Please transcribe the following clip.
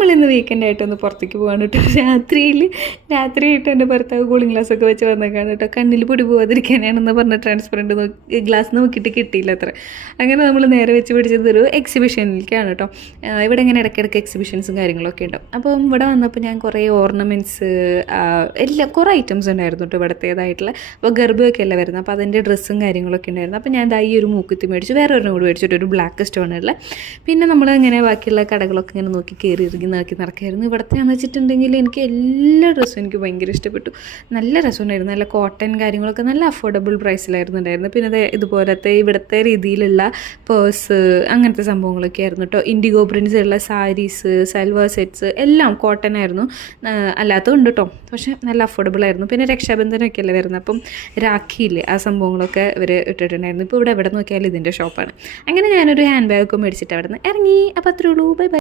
നമ്മളിന്ന് വീക്കെൻഡായിട്ടൊന്ന് പുറത്തേക്ക് പോകാൻ കേട്ടോ. രാത്രിയായിട്ട് എൻ്റെ ഭർത്താവ് കൂളിംഗ് ഗ്ലാസ്സൊക്കെ വെച്ച് വന്നേക്കാണ് കേട്ടോ. കണ്ണിൽ പൊടി പോകാതിരിക്കാനാണെന്ന് പറഞ്ഞ ട്രാൻസ്പെറൻറ്റ് ഗ്ലാസ് നോക്കിയിട്ട് കിട്ടിയില്ല അത്ര. അങ്ങനെ നമ്മൾ നേരെ വെച്ച് പിടിച്ചത് ഒരു എക്സിബിഷനിലേക്കാണ് കേട്ടോ. ഇവിടെ ഇങ്ങനെ ഇടയ്ക്കിടയ്ക്ക് എക്സിബിഷൻസും കാര്യങ്ങളൊക്കെ ഉണ്ടാവും. അപ്പം ഇവിടെ വന്നപ്പോൾ ഞാൻ കുറേ ഓർണമെൻറ്റ്സ് കുറേ ഐറ്റംസ് ഉണ്ടായിരുന്നു കേട്ടോ ഇവിടത്തേതായിട്ടുള്ള. അപ്പോൾ ഗർഭമൊക്കെ അല്ലേ വരുന്നത്, അപ്പോൾ അതിൻ്റെ ഡ്രസ്സും കാര്യങ്ങളൊക്കെ ഉണ്ടായിരുന്നു. അപ്പോൾ ഞാൻ ഈ ഒരു മൂക്കുത്തി മേടിച്ചു, വേറെ ഒരെണ്ണം കൂടി മേടിച്ചിട്ട് ഒരു ബ്ലാക്ക് സ്റ്റോണുള്ള. പിന്നെ നമ്മൾ ഇങ്ങനെ ബാക്കിയുള്ള കടകളൊക്കെ ഇങ്ങനെ നോക്കി കയറി ഇറങ്ങി നടക്കായിരുന്നു. ഇവിടത്തെയാണെന്ന് വെച്ചിട്ടുണ്ടെങ്കിൽ എനിക്ക് എല്ലാ ഡ്രസ്സും എനിക്ക് ഭയങ്കര ഇഷ്ടപ്പെട്ടു. നല്ല രസമുണ്ടായിരുന്നു. നല്ല കോട്ടൺ കാര്യങ്ങളൊക്കെ നല്ല അഫോർഡബിൾ പ്രൈസിലായിരുന്നു ഉണ്ടായിരുന്നത്. പിന്നെ ഇതുപോലത്തെ ഇവിടുത്തെ രീതിയിലുള്ള പേഴ്സ് അങ്ങനത്തെ സംഭവങ്ങളൊക്കെ ആയിരുന്നു കേട്ടോ. ഇൻഡിഗോ പ്രിൻസുള്ള സാരീസ്, സൽവാർ സെറ്റ്സ് എല്ലാം കോട്ടൺ ആയിരുന്നു. അല്ലാത്തതുണ്ട് കേട്ടോ, പക്ഷേ നല്ല അഫോർഡബിൾ ആയിരുന്നു. പിന്നെ രക്ഷാബന്ധനമൊക്കെ അല്ലേ വരുന്നത്, അപ്പം രാഖിയില്ലേ ആ സംഭവങ്ങളൊക്കെ ഇവർ ഇട്ടിട്ടുണ്ടായിരുന്നു. ഇപ്പോൾ ഇവിടെ നോക്കിയാൽ ഇതിൻ്റെ ഷോപ്പാണ്. അങ്ങനെ ഞാനൊരു ഹാൻഡ് ബാഗൊക്കെ മേടിച്ചിട്ട് അവിടെ നിന്ന് ഇറങ്ങി. അപ്പോൾ അത്രേ ഉള്ളൂ. Bye bye.